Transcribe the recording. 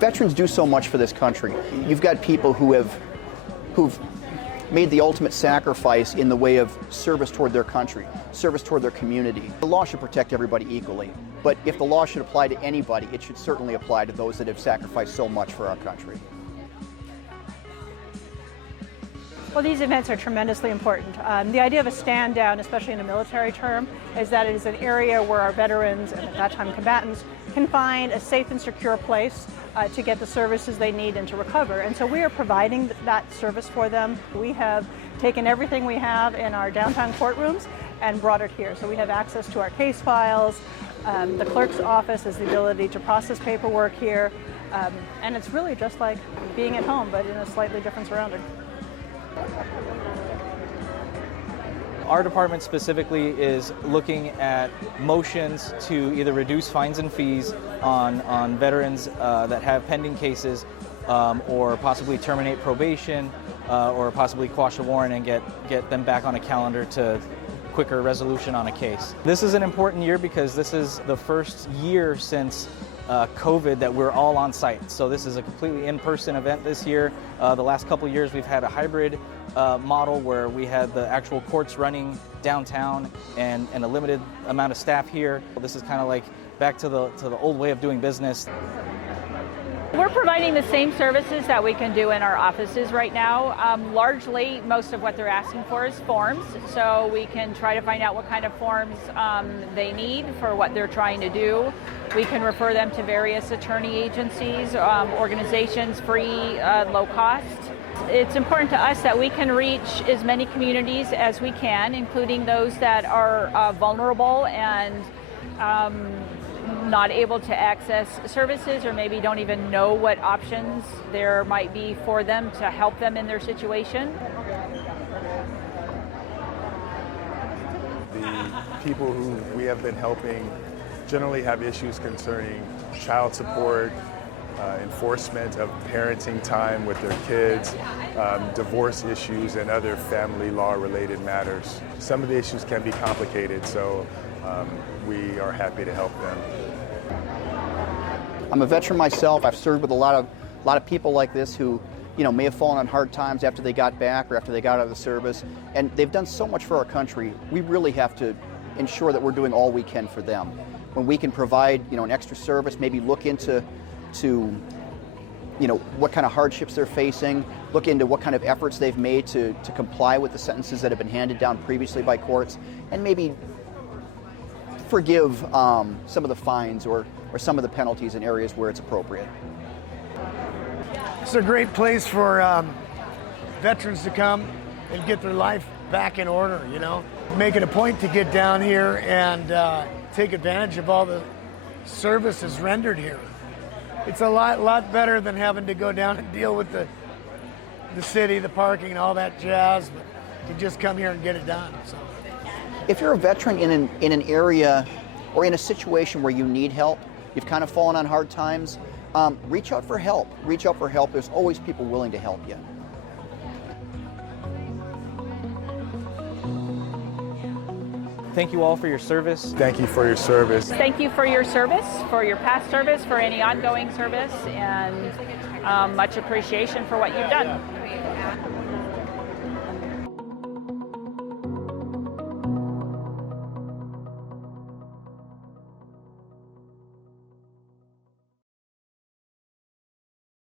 Veterans do so much for this country. You've got people who've made the ultimate sacrifice in the way of service toward their country, service toward their community. The law should protect everybody equally, but if the law should apply to anybody, it should certainly apply to those that have sacrificed so much for our country. Well, these events are tremendously important. The idea of a stand down, especially in a military term, is that it is an area where our veterans and at that time combatants can find a safe and secure place to get the services they need and to recover. And so we are providing that service for them. We have taken everything we have in our downtown courtrooms and brought it here. So we have access to our case files. The clerk's office has the ability to process paperwork here. And it's really just like being at home, but in a slightly different surrounding. Our department specifically is looking at motions to either reduce fines and fees on veterans that have pending cases, or possibly terminate probation, or possibly quash a warrant and get them back on a calendar to quicker resolution on a case. This is an important year because this is the first year since COVID that we're all on site. So this is a completely in-person event this year. The last couple of years we've had a hybrid model where we had the actual courts running downtown and a limited amount of staff here. This is kind of like back to the old way of doing business. We're providing the same services that we can do in our offices right now. Largely, most of what they're asking for is forms, so we can try to find out what kind of forms they need for what they're trying to do. We can refer them to various attorney agencies, organizations, free, low cost. It's important to us that we can reach as many communities as we can, including those that are vulnerable and not able to access services, or maybe don't even know what options there might be for them to help them in their situation. The people who we have been helping generally have issues concerning child support, enforcement of parenting time with their kids, divorce issues, and other family law related matters. Some of the issues can be complicated, so we are happy to help them. I'm a veteran myself. I've served with a lot of people like this who, may have fallen on hard times after they got back or after they got out of the service, and they've done so much for our country. We really have to ensure that we're doing all we can for them. When we can provide, an extra service, maybe look into what kind of hardships they're facing, look into what kind of efforts they've made to comply with the sentences that have been handed down previously by courts, and maybe forgive some of the fines or some of the penalties in areas where it's appropriate. It's a great place for veterans to come and get their life back in order, Make it a point to get down here and take advantage of all the services rendered here. It's a lot better than having to go down and deal with the city, the parking, and all that jazz, but to just come here and get it done. So. If you're a veteran in an area or in a situation where you need help, you've kind of fallen on hard times, reach out for help. Reach out for help. There's always people willing to help you. Thank you all for your service. Thank you for your service. Thank you for your service, for your past service, for any ongoing service, and much appreciation for what you've done.